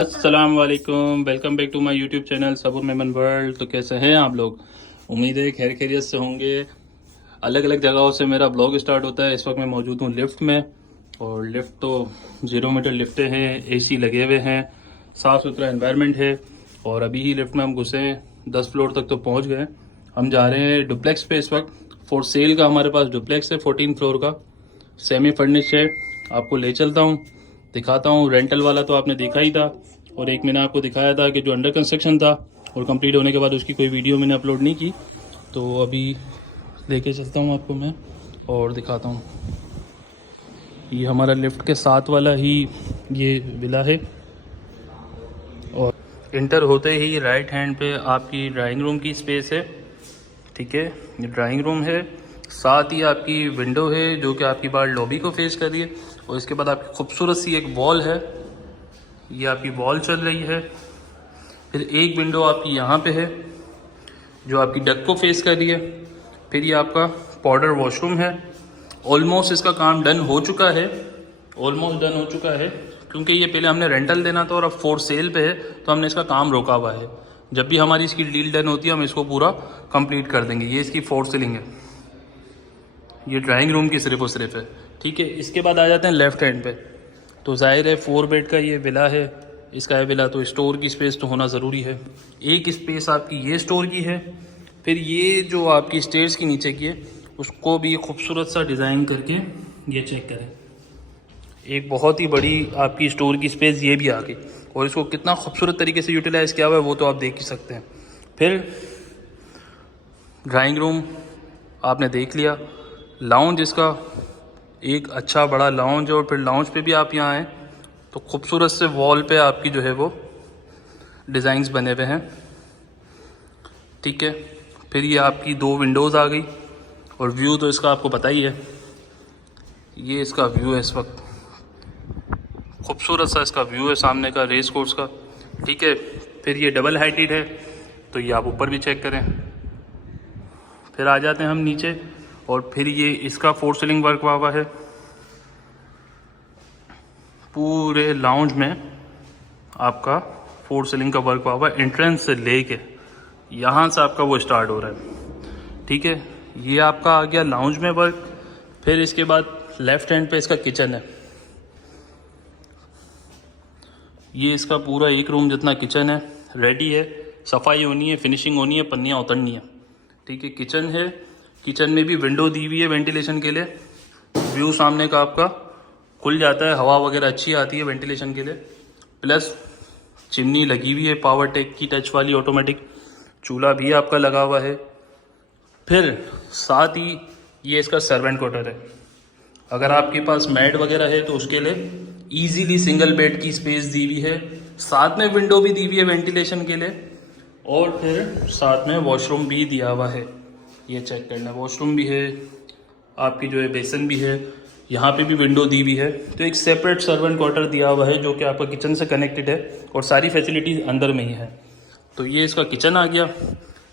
अस्सलाम वालेकुम, welcome back to my YouTube channel Sabur Memon world. तो कैसे हैं आप लोग? उम्मीद है खैर खैरियत से होंगे। अलग अलग जगहों से मेरा ब्लॉग स्टार्ट होता है। इस वक्त मैं मौजूद हूँ लिफ्ट में, और लिफ्ट तो 0 मीटर लिफ्टें हैं, एसी लगे हुए हैं, साफ़ सुथरा एनवायरनमेंट है। और अभी ही लिफ्ट में हम घुसे, 10 फ्लोर तक तो पहुँच गए। हम जा रहे हैं डुप्लेक्स पे। इस वक्त फॉर सेल का हमारे पास डुप्लेक्स है, 14 फ्लोर का, सेमी फर्निश्ड है। आपको ले चलता हूँ, दिखाता हूँ। रेंटल वाला तो आपने देखा ही था, और एक मैंने आपको दिखाया था कि जो अंडर कंस्ट्रक्शन था और कंप्लीट होने के बाद उसकी कोई वीडियो मैंने अपलोड नहीं की। तो अभी लेके चलता हूँ आपको मैं और दिखाता हूँ। ये हमारा लिफ्ट के साथ वाला ही ये विला है, और इंटर होते ही राइट हैंड पे आपकी ड्राइंग रूम की स्पेस है। ठीक है, ये ड्राइंग रूम है, साथ ही आपकी विंडो है जो कि आपकी बाहर लॉबी को फेस कर रही है। और इसके बाद आपकी खूबसूरत सी एक वॉल है, ये आपकी वॉल चल रही है। फिर एक विंडो आपकी यहाँ पे है जो आपकी डक को फेस कर रही है। फिर ये आपका पाउडर वॉशरूम है। ऑलमोस्ट इसका काम डन हो चुका है, ऑलमोस्ट डन हो चुका है, क्योंकि ये पहले हमने रेंटल देना था और अब फॉर सेल पे है, तो हमने इसका काम रोका हुआ है। जब भी हमारी इसकी डील डन होती है हम इसको पूरा कंप्लीट कर देंगे। ये इसकी फोर सीलिंग है, ये ड्राइंग रूम की सिर्फ और सिर्फ है। ठीक है, इसके बाद आ जाते हैं लेफ्ट हैंड पे। तो जाहिर है 4 बेड का ये विला है, इसका है विला, तो स्टोर की स्पेस तो होना ज़रूरी है। एक स्पेस आपकी ये स्टोर की है। फिर ये जो आपकी स्टेयर्स की नीचे की है उसको भी खूबसूरत सा डिज़ाइन करके ये चेक करें, एक बहुत ही बड़ी आपकी स्टोर की स्पेस ये भी आ गई, और इसको कितना खूबसूरत तरीके से यूटिलाइज़ किया हुआ है वो तो आप देख ही सकते हैं। फिर ड्राइंग रूम आपने देख लिया, लाउंज इसका एक अच्छा बड़ा लाउंज है। और फिर लाउंज पे भी आप यहाँ आएँ तो खूबसूरत से वॉल पे आपकी जो है वो डिज़ाइंस बने हुए हैं। ठीक है, फिर ये आपकी 2 विंडोज़ आ गई, और व्यू तो इसका आपको पता ही है। ये इसका व्यू है, इस वक्त खूबसूरत सा इसका व्यू है सामने का रेस कोर्स का। ठीक है, फिर ये डबल हाइटेड है, तो ये आप ऊपर भी चेक करें। फिर आ जाते हैं हम नीचे, और फिर ये इसका 4 सीलिंग वर्क हुआ है। पूरे लाउंज में आपका 4 सीलिंग का वर्क हुआ है, एंट्रेंस से लेके यहाँ से आपका वो स्टार्ट हो रहा है। ठीक है, ये आपका आ गया लाउंज में वर्क। फिर इसके बाद लेफ्ट हैंड पे इसका किचन है। ये इसका पूरा एक रूम जितना किचन है, रेडी है, सफाई होनी है, फिनिशिंग होनी है, पन्नियाँ उतरनी है। ठीक है, किचन है, किचन में भी विंडो दी हुई है वेंटिलेशन के लिए। व्यू सामने का आपका खुल जाता है, हवा वगैरह अच्छी आती है वेंटिलेशन के लिए। प्लस चिमनी लगी हुई है पावर टेक की, टच वाली ऑटोमेटिक। चूल्हा भी आपका लगा हुआ है। फिर साथ ही ये इसका सर्वेंट क्वार्टर है। अगर आपके पास मैड वगैरह है तो उसके लिए इजीली सिंगल बेड की स्पेस दी हुई है, साथ में विंडो भी दी हुई है वेंटिलेशन के लिए। और फिर साथ में वॉशरूम भी दिया हुआ है, ये चेक करना, वॉशरूम भी है, आपकी जो है बेसन भी है, यहाँ पे भी विंडो दी हुई है। तो एक सेपरेट सर्वेंट क्वार्टर दिया हुआ है जो कि आपका किचन से कनेक्टेड है, और सारी फैसिलिटीज़ अंदर में ही है। तो ये इसका किचन आ गया।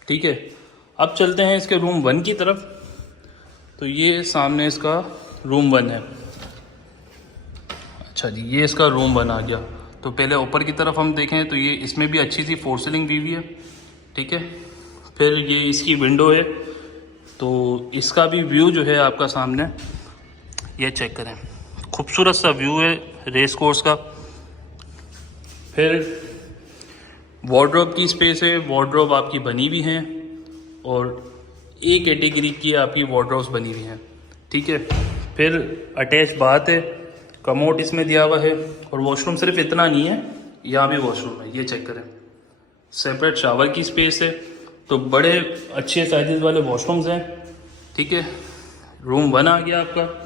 ठीक है, अब चलते हैं इसके रूम 1 की तरफ। तो ये सामने इसका रूम 1 है। अच्छा जी, ये इसका रूम 1 आ गया। तो पहले ऊपर की तरफ हम देखें तो ये इसमें भी अच्छी सी 4 सीलिंग दी हुई है। ठीक है, फिर ये इसकी विंडो है, तो इसका भी व्यू जो है आपका सामने ये चेक करें, खूबसूरत सा व्यू है रेस कोर्स का। फिर वार्डरोब की स्पेस है, वार्डरोब आपकी बनी हुई हैं, और ए कैटेगरी की आपकी वार्डरोब्स बनी हुई हैं। ठीक है, फिर अटैच बाथ है, कमोड इसमें दिया हुआ है, और वॉशरूम सिर्फ इतना नहीं है, यहाँ भी वॉशरूम है, ये चेक करें। सेपरेट शावर की स्पेस है, तो बड़े अच्छे साइजेस वाले वॉशरूम्स हैं। ठीक है, रूम 1 आ गया आपका।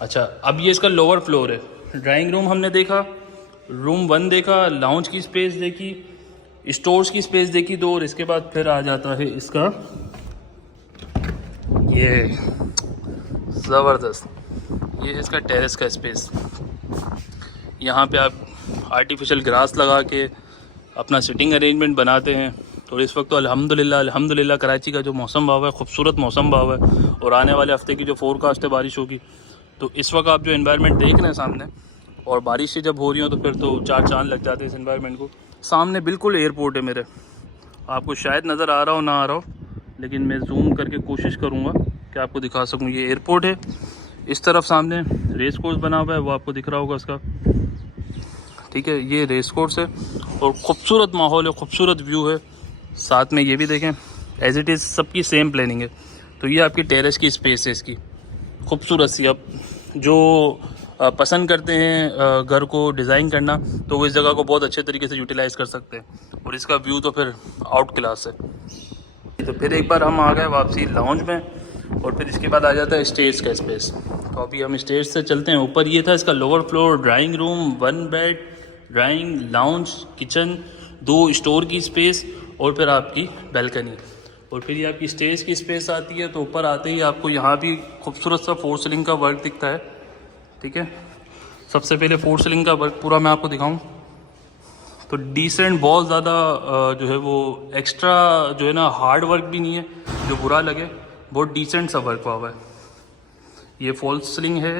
अच्छा, अब ये इसका लोअर फ्लोर है। ड्राइंग रूम हमने देखा, रूम 1 देखा, लाउंज की स्पेस देखी, स्टोर्स की स्पेस देखी 2, और इसके बाद फिर आ जाता है इसका ये ज़बरदस्त, ये इसका टेरेस का स्पेस। यहाँ पे आप आर्टिफिशियल ग्रास लगा के अपना सिटिंग अरेंजमेंट बनाते हैं। और इस वक्त तो अल्हम्दुलिल्लाह कराची का जो मौसम भाव है, खूबसूरत मौसम भाव है, और आने वाले हफ्ते की जो फोरकास्ट है बारिश होगी। तो इस वक्त आप जो एनवायरनमेंट देख रहे हैं सामने, और बारिशें जब हो रही हो तो फिर तो चार चांद लग जाते हैं इस एनवायरनमेंट को। सामने बिल्कुल एयरपोर्ट है मेरे, आपको शायद नज़र आ रहा हो ना आ रहा हो, लेकिन मैं जूम करके कोशिश करूँगा कि आपको दिखा सकूँ। ये एयरपोर्ट है, इस तरफ सामने रेस कोर्स बना हुआ है, वो आपको दिख रहा होगा उसका, ठीक है। ये रेस कोर्स है और ख़ूबसूरत माहौल है, खूबसूरत व्यू है। साथ में ये भी देखें, एज इट इज़ सबकी सेम प्लानिंग है। तो ये आपकी टेरेस की स्पेस है इसकी, खूबसूरत सी। अब जो पसंद करते हैं घर को डिज़ाइन करना, तो वो इस जगह को बहुत अच्छे तरीके से यूटिलाइज़ कर सकते हैं। और इसका व्यू तो फिर आउट क्लास है। तो फिर एक बार हम आ गए वापसी लाउंज में, और फिर इसके बाद आ जाता है स्टेज का स्पेस। तो अभी हम स्टेज से चलते हैं ऊपर। ये था इसका lower floor, drawing room, 1 bed, drawing, lounge, kitchen, 2 store की स्पेस और फिर आपकी बैल्कनी। और फिर ये आपकी स्टेज की स्पेस आती है। तो ऊपर आते ही आपको यहाँ भी खूबसूरत सा 4 सीलिंग का वर्क दिखता है, ठीक है। सबसे पहले 4 सीलिंग का वर्क पूरा मैं आपको दिखाऊं तो डिसेंट, बहुत ज़्यादा जो है वो एक्स्ट्रा जो है ना हार्ड वर्क भी नहीं है जो बुरा लगे, बहुत डिसेंट सा वर्क हुआ है। ये फॉल्स सीलिंग है,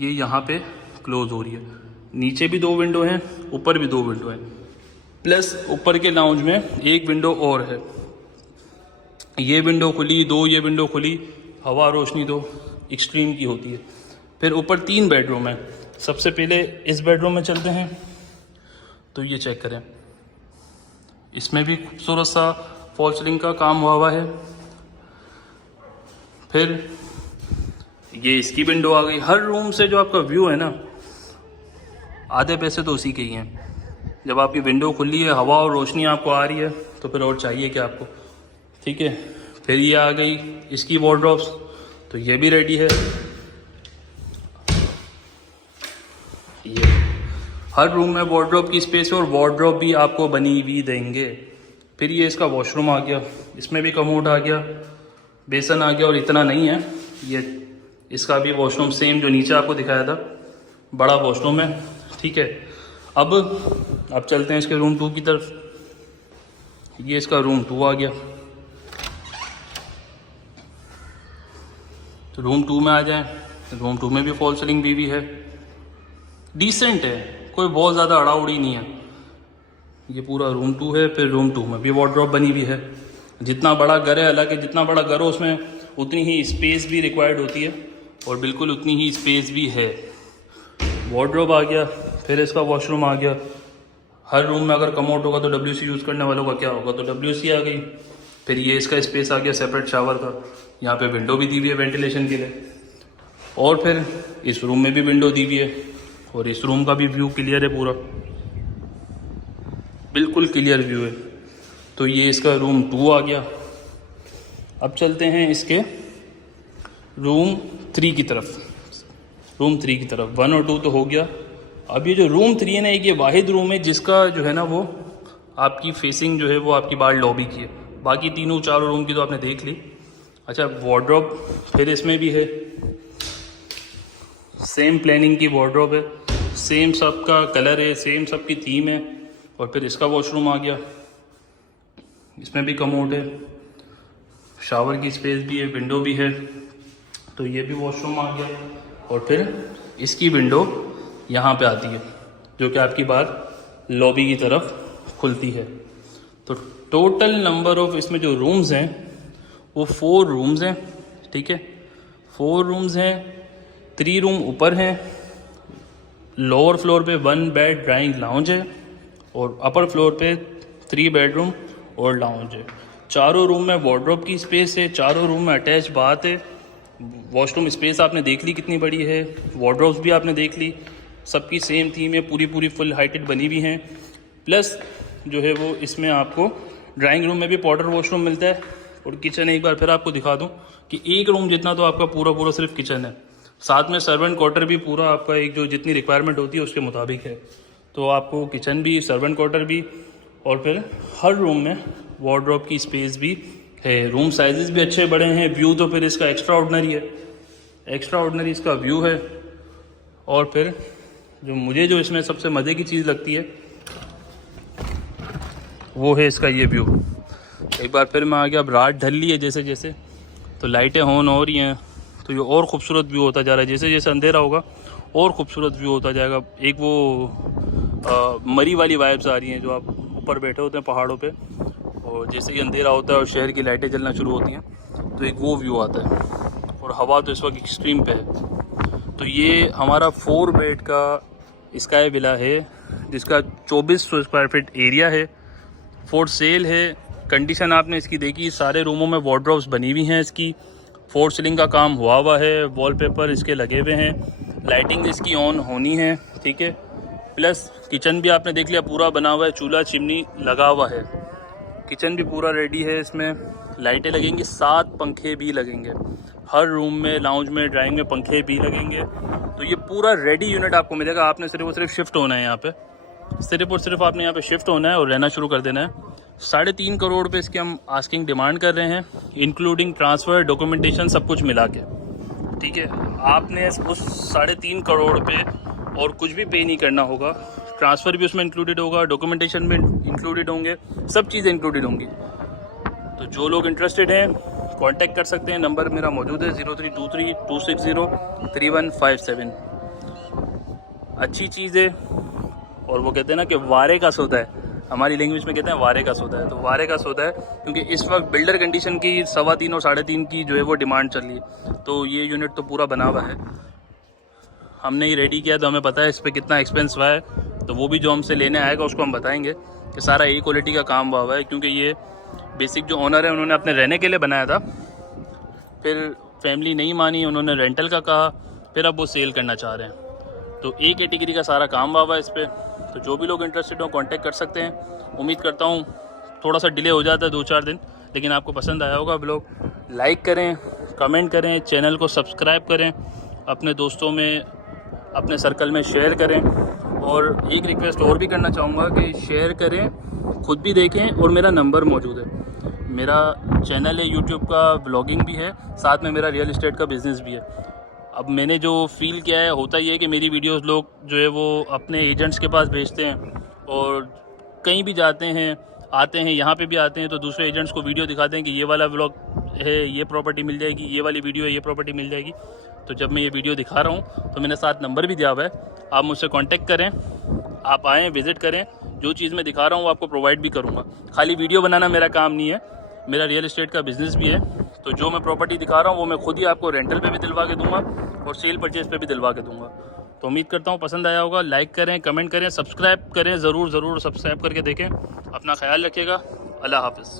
ये यहाँ पे क्लोज हो रही है। नीचे भी 2 विंडो हैं, ऊपर भी 2 विंडो हैं, प्लस ऊपर के लाउंज में एक विंडो और है। ये विंडो खुली, 2 ये विंडो खुली, हवा रोशनी तो एक्सट्रीम की होती है। फिर ऊपर 3 बेडरूम है। सबसे पहले इस बेडरूम में चलते हैं। तो ये चेक करें, इसमें भी खूबसूरत सा फॉल सीलिंग का काम हुआ है। फिर ये इसकी विंडो आ गई। हर रूम से जो आपका व्यू है ना, आधे पैसे तो उसी के ही हैं। जब आपकी विंडो खुली है, हवा और रोशनी आपको आ रही है, तो फिर और चाहिए क्या आपको, ठीक है। फिर ये आ गई इसकी वार्डरोब्स, तो ये भी रेडी है। ये हर रूम में वार्डरोब की स्पेस है और वार्डरोब भी आपको बनी हुई देंगे। फिर ये इसका वॉशरूम आ गया, इसमें भी कमोड आ गया, बेसन आ गया। और इतना नहीं है, ये इसका भी वॉशरूम सेम जो नीचे आपको दिखाया था, बड़ा वॉशरूम है, ठीक है। अब चलते हैं इसके रूम 2 की तरफ। ये इसका रूम 2 आ गया। तो रूम 2 में आ जाएं। रूम 2 में भी फॉल सीलिंग भी है, डिसेंट है, कोई बहुत ज़्यादा अड़ाउड़ी नहीं है। ये पूरा रूम 2 है। फिर रूम 2 में भी वार्डरोब बनी हुई है। जितना बड़ा घर है, हालांकि जितना बड़ा घर हो उसमें उतनी ही स्पेस भी रिक्वायर्ड होती है, और बिल्कुल उतनी ही स्पेस भी है। वार्डरोब आ गया, फिर इसका वॉशरूम आ गया। हर रूम में अगर कमोड होगा तो WC यूज़ करने वालों का क्या होगा, तो WC आ गई। फिर ये इसका स्पेस आ गया सेपरेट शावर का। यहाँ पे विंडो भी दी हुई है वेंटिलेशन के लिए। और फिर इस रूम में भी विंडो दी हुई है, और इस रूम का भी व्यू क्लियर है, पूरा बिल्कुल क्लियर व्यू है। तो ये इसका रूम 2 आ गया। अब चलते हैं इसके रूम 3 की तरफ। रूम 3 की तरफ 1 और 2 तो हो गया। अब ये जो रूम 3 है ना, एक ये वाहिद रूम है जिसका जो है ना वो आपकी फेसिंग जो है वो आपकी बाहर लॉबी की है। बाकी 3-4 रूम की तो आपने देख ली। अच्छा, वार्डरोब फिर इसमें भी है, सेम प्लानिंग की वार्डरोब है, सेम सबका कलर है, सेम सबकी थीम है। और फिर इसका वॉशरूम आ गया, इसमें भी कमोड है, शावर की स्पेस भी है, विंडो भी है। तो ये भी वॉशरूम आ गया। और फिर इसकी विंडो यहाँ पे आती है, जो कि आपकी बात लॉबी की तरफ खुलती है। तो टोटल नंबर ऑफ इसमें जो रूम्स हैं वो 4 रूम्स हैं, ठीक है। 4 रूम्स हैं, 3 रूम ऊपर हैं। लोअर फ्लोर पे 1 बेड ड्राइंग लाउंज है, और अपर फ्लोर पे 3 बेडरूम और लाउंज है। चारों रूम में वार्डरोब की स्पेस है, चारों रूम में अटैच बाथ है। वॉशरूम स्पेस आपने देख ली कितनी बड़ी है, वार्डरोब्स भी आपने देख ली, सबकी सेम थीम है, पूरी फुल हाइटेड बनी हुई हैं। प्लस जो है वो इसमें आपको ड्राइंग रूम में भी पाउडर वॉशरूम मिलता है। और किचन एक बार फिर आपको दिखा दूं कि एक रूम जितना तो आपका पूरा सिर्फ किचन है। साथ में सर्वेंट क्वार्टर भी पूरा आपका एक जो जितनी रिक्वायरमेंट होती है उसके मुताबिक है। तो आपको किचन भी, सर्वेंट क्वार्टर भी, और फिर हर रूम में वार्डरोब की स्पेस भी है। रूम साइजेस भी अच्छे बड़े हैं। व्यू तो फिर इसका एक्स्ट्रा ऑर्डिनरी है, एक्स्ट्रा ऑर्डिनरी इसका व्यू है। और फिर जो इसमें सबसे मज़े की चीज़ लगती है वो है इसका ये व्यू। एक बार फिर मैं आ गया। अब रात ढल ली है जैसे जैसे, तो लाइटें ऑन हो रही हैं, तो ये और ख़ूबसूरत व्यू होता जा रहा है। जैसे जैसे अंधेरा होगा और खूबसूरत व्यू होता जाएगा। एक वो मरी वाली वाइब्स आ रही हैं जो आप ऊपर बैठे होते हैं पहाड़ों पे, और जैसे ही अंधेरा होता है और शहर की लाइटें जलना शुरू होती हैं तो एक वो व्यू आता है, और हवा तो इस वक्त एक्सट्रीम पे है। तो ये हमारा 4 बेड का स्काई विला है जिसका 2400 स्क्वायर फीट एरिया है, फॉर सेल है। कंडीशन आपने इसकी देखी, सारे रूमों में वार्डरोब्स बनी हुई हैं इसकी, 4 सीलिंग का काम हुआ है, वॉलपेपर इसके लगे हुए हैं, लाइटिंग इसकी ऑन होनी है, ठीक है। प्लस किचन भी आपने देख लिया पूरा बना हुआ है, चूल्हा चिमनी लगा हुआ है, किचन भी पूरा रेडी है। इसमें लाइटें लगेंगी, 7 पंखे भी लगेंगे हर रूम में, लाउंज में, ड्राइंग में पंखे भी लगेंगे। तो ये पूरा रेडी यूनिट आपको मिलेगा। आपने सिर्फ और सिर्फ शिफ्ट होना है यहाँ पे, सिर्फ और सिर्फ आपने यहाँ पे शिफ्ट होना है और रहना शुरू कर देना है। 3.5 करोड़ पे इसकी हम आस्किंग डिमांड कर रहे हैं, इंक्लूडिंग ट्रांसफ़र, डॉक्यूमेंटेशन, सब कुछ मिला के, ठीक है। आपने उस 3.5 करोड़ पे और कुछ भी पे नहीं करना होगा, ट्रांसफ़र भी उसमें इंक्लूडेड होगा, डॉक्यूमेंटेशन भी इंक्लूडेड होंगे, सब चीज़ें इंक्लूडेड होंगी। तो जो लोग इंटरेस्टेड हैं कांटेक्ट कर सकते हैं, नंबर मेरा मौजूद है 0323260357। अच्छी चीज़ है, और वो कहते हैं ना कि वारे का सौदा है, हमारी लैंग्वेज में कहते हैं वारे का सौदा है। तो वारे का सौदा है क्योंकि इस वक्त बिल्डर कंडीशन की 3.25 और 3.5 की जो है वो डिमांड चल रही है। तो ये यूनिट तो पूरा बना हुआ है, हमने ही रेडी किया, तो हमें पता है इस पर कितना एक्सपेंस हुआ है। तो वो भी जो हमसे लेने आएगा उसको हम बताएंगे कि सारा ए क्वालिटी का काम हुआ है, क्योंकि ये बेसिक जो ओनर है उन्होंने अपने रहने के लिए बनाया था, फिर फैमिली नहीं मानी, उन्होंने रेंटल का कहा, फिर अब वो सेल करना चाह रहे हैं। तो ए कैटेगरी का सारा काम हुआ है इस पर। तो जो भी लोग इंटरेस्टेड हो कांटेक्ट कर सकते हैं। उम्मीद करता हूँ थोड़ा सा डिले हो जाता है 2-4 दिन, लेकिन आपको पसंद आया होगा ब्लॉग। लाइक करें, कमेंट करें, चैनल को सब्सक्राइब करें, अपने दोस्तों में, अपने सर्कल में शेयर करें। और एक रिक्वेस्ट और भी करना चाहूँगा कि शेयर करें, खुद भी देखें, और मेरा नंबर मौजूद है, मेरा चैनल है यूट्यूब का, ब्लॉगिंग भी है, साथ में मेरा रियल इस्टेट का बिज़नेस भी है। अब मैंने जो फील किया है, होता ये है कि मेरी वीडियोस लोग जो है वो अपने एजेंट्स के पास भेजते हैं, और कहीं भी जाते हैं, आते हैं, यहाँ पे भी आते हैं, तो दूसरे एजेंट्स को वीडियो दिखाते हैं कि ये वाला व्लॉग है, ये प्रॉपर्टी मिल जाएगी, ये वाली वीडियो है, ये प्रॉपर्टी मिल जाएगी। तो जब मैं ये वीडियो दिखा रहा हूँ तो मैंने साथ नंबर भी दिया हुआ है, आप मुझसे कॉन्टेक्ट करें, आप आएँ, विज़िट करें, जो चीज़ मैं दिखा रहा हूँ वो आपको प्रोवाइड भी करूँगा। खाली वीडियो बनाना मेरा काम नहीं है, मेरा रियल इस्टेट का बिज़नेस भी है। तो जो मैं प्रॉपर्टी दिखा रहा हूँ वो मैं खुद ही आपको रेंटल पे भी दिलवा के दूंगा और सेल परचेज़ पे भी दिलवा के दूंगा। तो उम्मीद करता हूँ पसंद आया होगा। लाइक करें, कमेंट करें, सब्सक्राइब करें, ज़रूर सब्सक्राइब करके देखें। अपना ख्याल रखिएगा। अल्लाह हाफ़िज़।